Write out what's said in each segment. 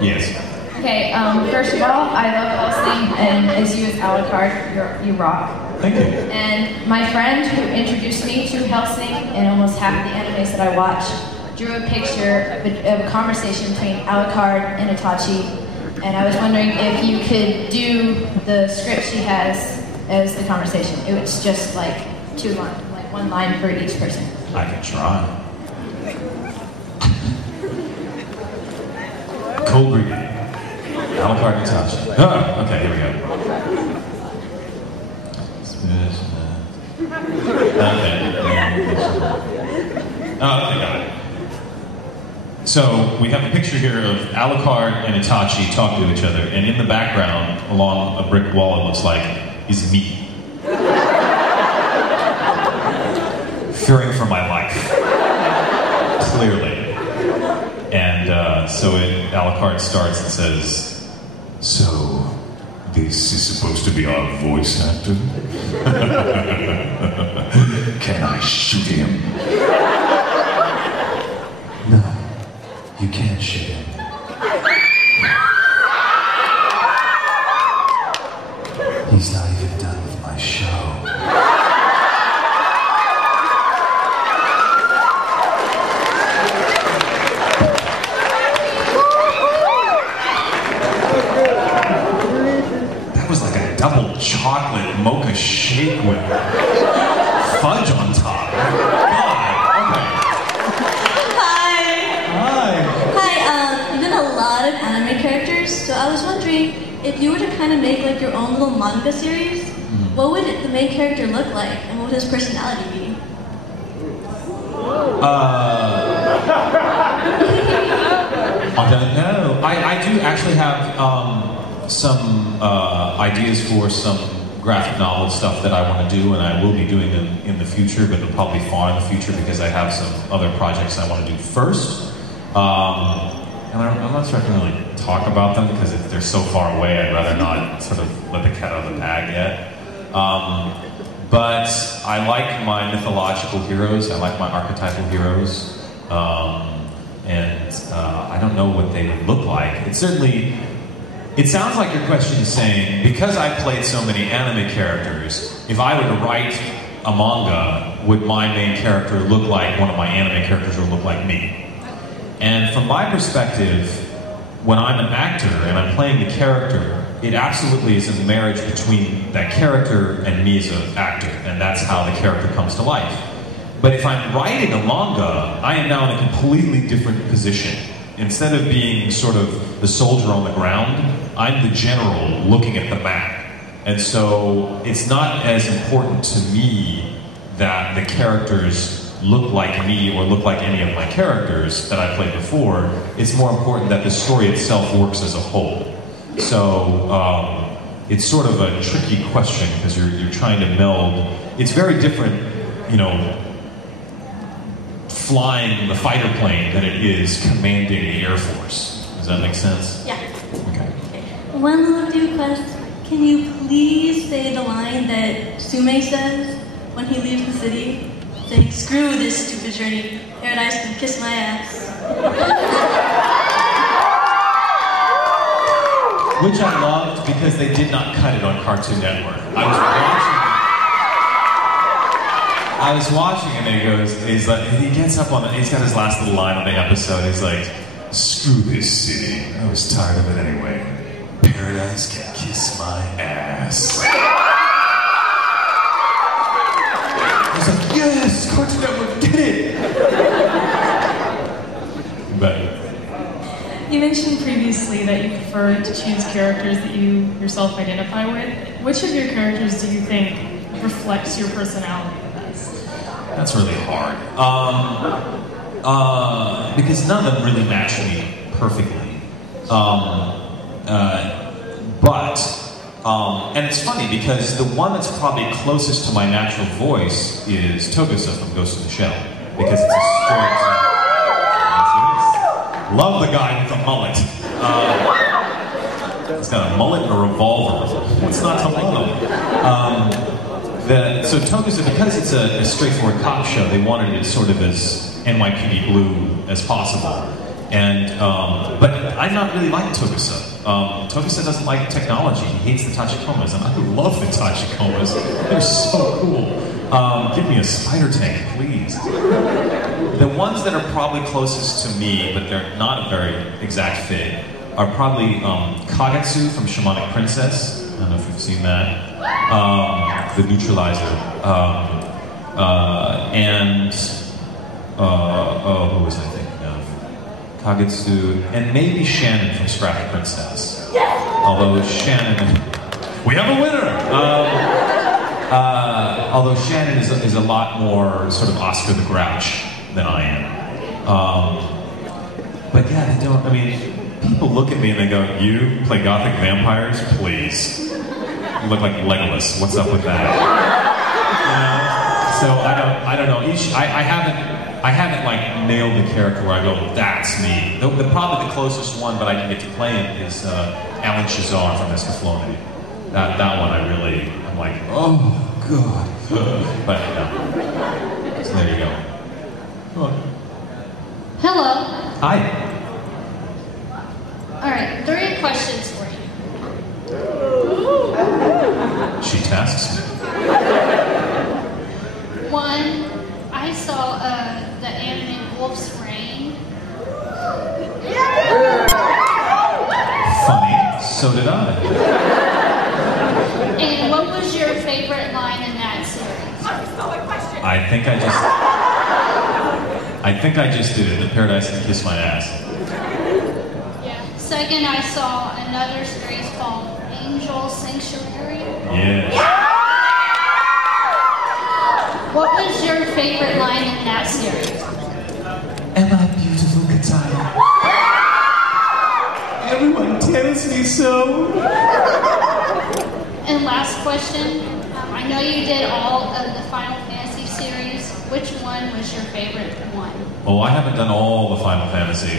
Yes. Okay, first of all, I love Helsing, and as you as Alucard, you rock. Thank you. And my friend who introduced me to Helsing and almost half the animes that I watch drew a picture of a conversation between Alucard and Itachi, and I was wondering if you could do the script she has as the conversation. It was just like 2 lines, like 1 line for each person. I can try. Cold breathing. Alucard and Itachi. Oh, okay, here we go. Okay. Oh, okay, got it. So we have a picture here of Alucard and Itachi talking to each other, and in the background, along a brick wall, it looks like, is me. Fearing for my life. Clearly. And so Alucard starts and says, "So, this is supposed to be our voice actor? Can I shoot him?" "No, you can't shoot him." "He's not even done with my show." Double chocolate mocha shake with fudge on top. God, okay. Hi, you've done a lot of anime characters, so I was wondering if you were to kind of make like your own little manga series, what would the main character look like, and what would his personality be? I don't know. I do actually have some ideas for some graphic novel stuff that I want to do, and I will be doing them in the future, but it'll probably be far in the future because I have some other projects I want to do first. And I'm not sure I can really talk about them because if they're so far away, I'd rather not sort of let the cat out of the bag yet. But I like my mythological heroes, I like my archetypal heroes, and I don't know what they would look like. It sounds like your question is saying, because I played so many anime characters, if I were to write a manga, would my main character look like one of my anime characters or look like me? And from my perspective, when I'm an actor and I'm playing the character, it absolutely is a marriage between that character and me as an actor, and that's how the character comes to life. But if I'm writing a manga, I am now in a completely different position. Instead of being sort of the soldier on the ground, I'm the general looking at the map. And so it's not as important to me that the characters look like me or look like any of my characters that I played before. It's more important that the story itself works as a whole. So it's sort of a tricky question because you're trying to meld. It's very different, you know, flying the fighter plane than it is commanding the Air Force. Does that make sense? Yeah. Okay. One little request. Can you please say the line that Sume says when he leaves the city? Saying, "Screw this stupid journey. Paradise can kiss my ass." Which I loved because they did not cut it on Cartoon Network. I was watching and he's like, he gets up on he's got his last little line on the episode. He's like, "Screw this city. I was tired of it anyway. Paradise can kiss my ass." I was like, yes, Cartoon Network did it. But you mentioned previously that you prefer to choose characters that you yourself identify with. Which of your characters do you think reflects your personality the best? That's really hard. Because none of them really match me perfectly. And it's funny because the one that's probably closest to my natural voice is Togusa from Ghost in the Shell. Because it's a straight... Love the guy with the mullet. He's got a mullet and a revolver. What's not to love him? So Togusa, because it's a straightforward cop show, they wanted it sort of as NYPD Blue as possible. And but I'm not really like Tokusa. Tokusa doesn't like technology. He hates the Tachikomas, and I love the Tachikomas. They're so cool. Give me a spider tank, please. The ones that are probably closest to me, but they're not a very exact fit, are probably Kagetsu from Shamanic Princess. I don't know if you've seen that. The Neutralizer. And who was I thinking of? Kagetsu, and maybe Shannon from Scrappy Princess. Although Shannon, we have a winner. Although Shannon is a lot more sort of Oscar the Grouch than I am. But yeah, they don't. I mean, people look at me and they go, "You play gothic vampires? Please. You look like Legolas. What's up with that?" You know? So I don't know. I haven't like nailed the character where I go, that's me. The probably the closest one, but I didn't get to play it, is Alan Shazar from Escaflowne. That one I'm like, oh god. But no. So there you go. Come on. Hello. Hi. All right, 3 questions for you. She tasks me. 1, I saw the anime Wolf's Rain. Funny. So did I. And what was your favorite line in that series? I think I just did it. The Paradise and Kiss My Ass. Yeah. 2nd, I saw another series called Angel Sanctuary. Yes. What was your favorite line in that series? Am I beautiful, Katana? Everyone tells me so. And last question, I know you did all of the Final Fantasy series. Which one was your favorite one? Oh, I haven't done all the Final Fantasy.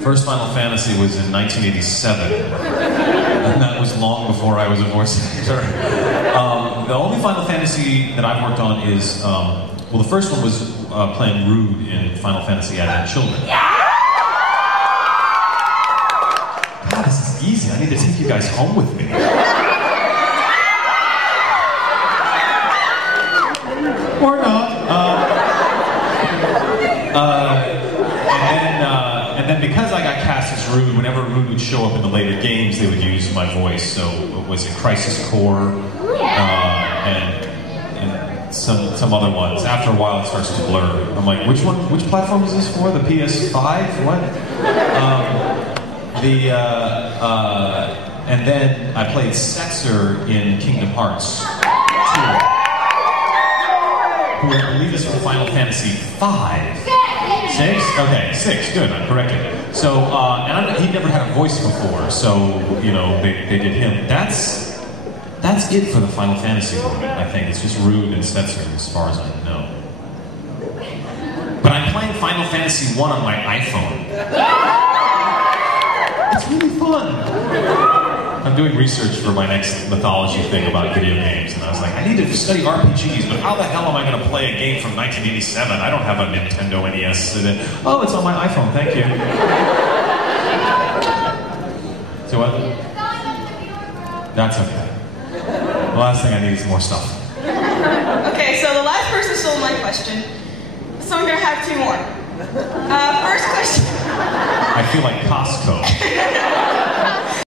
First Final Fantasy was in 1987. And that was long before I was a voice actor. The only Final Fantasy that I've worked on is, well, the first one was playing Rude in Final Fantasy Advent Children. God, this is easy. I need to take you guys home with me. Or not. And then because I got cast as Rude, whenever Rude would show up in the later games, they would use my voice. So it was in Crisis Core and some other ones. After a while, it starts to blur. I'm like, which platform is this for? The PS5? What? And then I played Setzer in Kingdom Hearts 2. Who I believe is from Final Fantasy V. 6? Okay, 6. Good, I'm corrected. So, and he never had a voice before, so, you know, they did him. That's it for the Final Fantasy movie, I think. It's just Rude and Setzer, as far as I know. But I'm playing Final Fantasy 1 on my iPhone. It's really fun. I'm doing research for my next mythology thing about video games, and I was like, I need to study RPGs, but how the hell am I going to play a game from 1987? I don't have a Nintendo NES. Oh, it's on my iPhone, thank you. So what? That's okay. The last thing I need is more stuff. Okay, so the last person stole my question, so I'm going to have 2 more. First question. I feel like Costco.